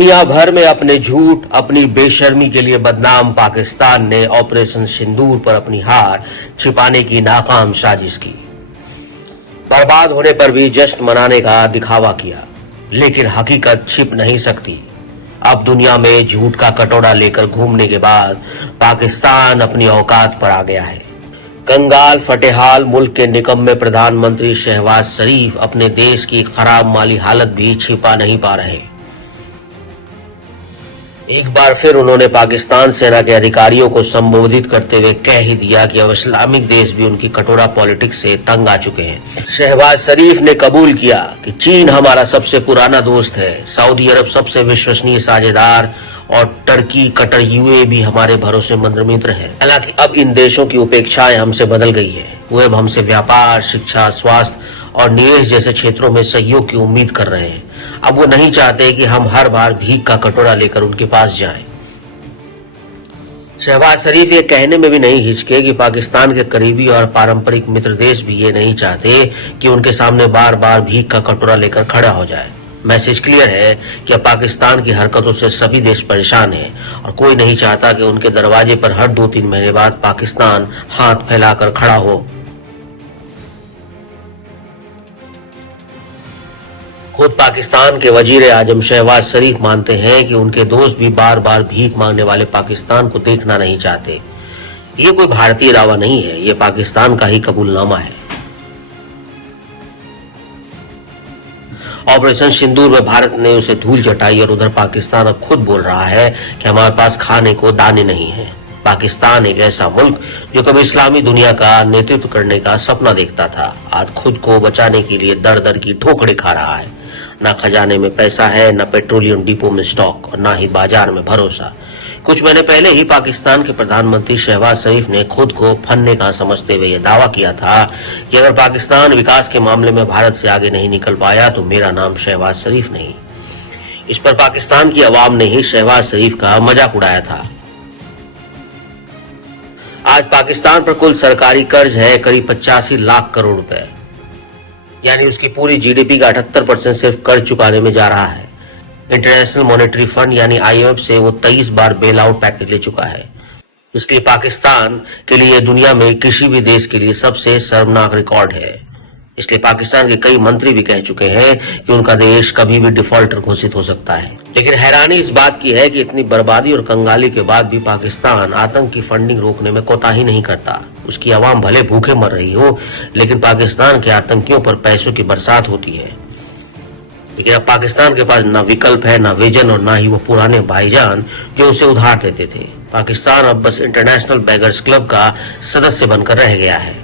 दुनिया भर में अपने झूठ, अपनी बेशर्मी के लिए बदनाम पाकिस्तान ने ऑपरेशन सिंदूर पर अपनी हार छिपाने की नाकाम साजिश की। बर्बाद होने पर भी जश्न मनाने का दिखावा किया, लेकिन हकीकत छिप नहीं सकती। अब दुनिया में झूठ का कटोरा लेकर घूमने के बाद पाकिस्तान अपनी औकात पर आ गया है। कंगाल फटेहाल मुल्क के निकम्मे प्रधानमंत्री शहबाज शरीफ अपने देश की खराब माली हालत भी छिपा नहीं पा रहे। एक बार फिर उन्होंने पाकिस्तान सेना के अधिकारियों को संबोधित करते हुए कह ही दिया कि अब इस्लामिक देश भी उनकी कटोरा पॉलिटिक्स से तंग आ चुके हैं। शहबाज शरीफ ने कबूल किया कि चीन हमारा सबसे पुराना दोस्त है, सऊदी अरब सबसे विश्वसनीय साझेदार और टर्की कटर यूए भी हमारे भरोसेमंद मित्र है। हालांकि अब इन देशों की उपेक्षाएं हमसे बदल गई है। वो अब हमसे व्यापार, शिक्षा, स्वास्थ्य और निवेश जैसे क्षेत्रों में सहयोग की उम्मीद कर रहे हैं। अब वो नहीं चाहते कि हम हर बार भीख का कटोरा लेकर उनके पास जाएं। शहबाज शरीफ ये कहने में भी नहीं हिचके कि पाकिस्तान के करीबी और पारंपरिक मित्र देश भी ये नहीं चाहते कि उनके सामने बार बार भीख का कटोरा लेकर खड़ा हो जाए। मैसेज क्लियर है कि अब पाकिस्तान की हरकतों से सभी देश परेशान हैं और कोई नहीं चाहता कि उनके दरवाजे पर हर 2-3 महीने बाद पाकिस्तान हाथ फैलाकर खड़ा हो। खुद पाकिस्तान के वजीर आजम शहबाज शरीफ मानते हैं कि उनके दोस्त भी बार बार भीख मांगने वाले पाकिस्तान को देखना नहीं चाहते। ये कोई भारतीय दावा नहीं है, ये पाकिस्तान का ही कबूलनामा है। ऑपरेशन सिंदूर में भारत ने उसे धूल चटाई और उधर पाकिस्तान अब खुद बोल रहा है कि हमारे पास खाने को दाने नहीं है। पाकिस्तान एक ऐसा मुल्क जो कभी इस्लामी दुनिया का नेतृत्व करने का सपना देखता था, आज खुद को बचाने के लिए दर दर की ठोकरें खा रहा है। न खजाने में पैसा है, न पेट्रोलियम डिपो में स्टॉक और न ही बाजार में भरोसा। कुछ महीने पहले ही पाकिस्तान के प्रधानमंत्री शहबाज शरीफ ने खुद को फन्ने का समझते हुए यह दावा किया था कि अगर पाकिस्तान विकास के मामले में भारत से आगे नहीं निकल पाया तो मेरा नाम शहबाज शरीफ नहीं। इस पर पाकिस्तान की आवाम ने ही शहबाज शरीफ का मजाक उड़ाया था। आज पाकिस्तान पर कुल सरकारी कर्ज है करीब 85 लाख करोड़ रुपए, यानी उसकी पूरी जीडीपी का 78% सिर्फ कर्ज चुकाने में जा रहा है। इंटरनेशनल मॉनेटरी फंड यानी IMF से वो 23 बार बेल आउट पैकेज ले चुका है। इसलिए पाकिस्तान के लिए दुनिया में किसी भी देश के लिए सबसे शर्मनाक रिकॉर्ड है। इसलिए पाकिस्तान के कई मंत्री भी कह चुके हैं कि उनका देश कभी भी डिफॉल्टर घोषित हो सकता है। लेकिन हैरानी इस बात की है कि इतनी बर्बादी और कंगाली के बाद भी पाकिस्तान आतंक की फंडिंग रोकने में कोताही नहीं करता। उसकी आवाम भले भूखे मर रही हो, लेकिन पाकिस्तान के आतंकियों पर पैसों की बरसात होती है। लेकिन अब पाकिस्तान के पास न विकल्प है, न विजन और न ही वो पुराने भाईजान जो उसे उधार देते थे। पाकिस्तान अब बस इंटरनेशनल बेगर्स क्लब का सदस्य बनकर रह गया है।